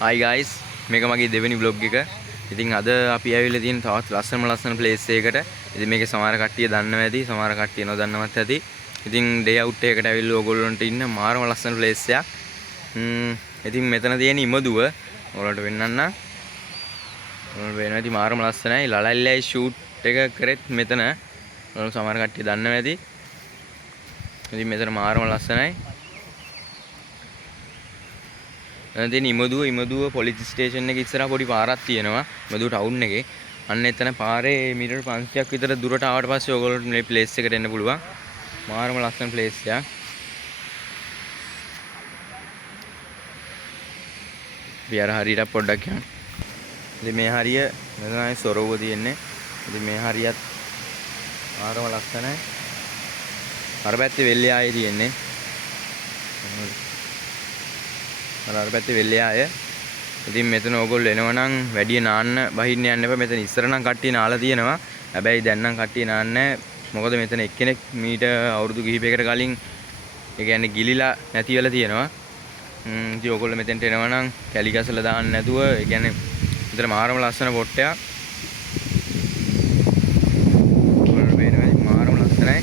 Hi guys, මේක මගේ දෙවෙනි vlog එක. ඉතින් අද අපි ඇවිල්ලා තියෙන තවත් ලස්සන place එකකට. ඉතින් මේකේ සමහර කට්ටිය දන්නව ඇති, සමහර කට්ටිය නොදන්නවත් ඇති. ඉතින් day out එකකට ඇවිල්ලා ඕගොල්ලන්ට ඉන්න මාරම ලස්සන place එකක්. ඉතින් මෙතන තියෙන ඉමදුව ඔයාලට වෙන්නන්න. ඔයාලට වෙනවා ඉතින් මාරම ලස්සනයි. ලලල්ලයි shoot එක කරෙත් මෙතන. ඔයාලට සමහර කට්ටිය දන්නව ඇති. ඉතින් මෙතන මාරම ලස්සනයි. දැන් ඉමදුව පොලිස් ස්ටේෂන් එකේ ඉස්සරහා පොඩි පාරක් තියෙනවා. ඉමදුව ටවුන් එකේ. අන්න එතන පාරේ මීටර් 500ක් විතර දුරට ආවට පස්සේ ඔයගොල්ලන්ට මේ ප්ලේස් එකට එන්න පුළුවන්. මාරම ලස්සන ප්ලේස් එකක්. විහාර හරියට පොඩ්ඩක් යන්න. ඉතින් මේ හරිය මෙතනයි සොරවුව තියෙන්නේ. ඉතින් මේ හරියත් මාරම ලස්සනයි. අර පැත්තේ වෙල්ලේ ආයේ තියෙන්නේ. අර පැත්තේ වෙල්ලේ ආය. ඉතින් මෙතන ඕගොල්ලෝ එනවනම් වැඩි නාන්න බහින්න යන්න එපා. මෙතන ඉස්සර නම් කට්ටිය නාලා තියෙනවා. හැබැයි දැන් නම් කට්ටිය නාන්නේ නැහැ. මොකද මෙතන එක්කෙනෙක් මීට අවුරුදු කිහිපයකට කලින් ඒ කියන්නේ ගිලිලා නැති වෙලා තියෙනවා. ඉතින් ඕගොල්ලෝ මෙතෙන්ට එනවනම් කැලි ගසලා දාන්න නැතුව ඒ කියන්නේ මෙතන මාරම ලස්සන පොට්ටයක්. ඕගොල්ලෝ වෙනවා මාරම ලස්සනයි.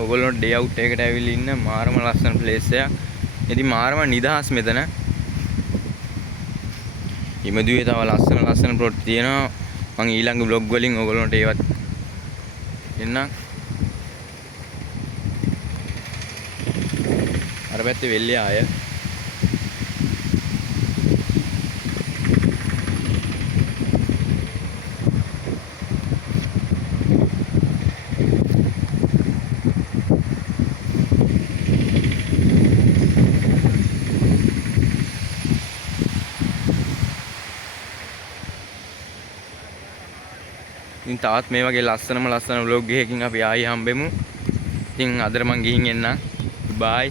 ඔයගොල්ලෝ ඩේ අවුට් එකකට ඇවිල්ලා ඉන්න මාරම ලස්සන ප්ලේස් එකක්. ඉතින් මාරම නිදහස් මෙතන. ඉමදුවේ තව ලස්සන ප්ලොට් තියෙනවා. මම ඊළඟ vlog වලින් ඔයගොල්ලන්ට ඒවත් දෙන්නම්. අර පැත්තේ වෙල්ලේ ආය. ඉතින් තාත් මේ වගේ ලස්සන vlog එකකින් අපි ආයි හම්බෙමු. ඉතින් අදට මං ගිහින් එන්නම්. බයි.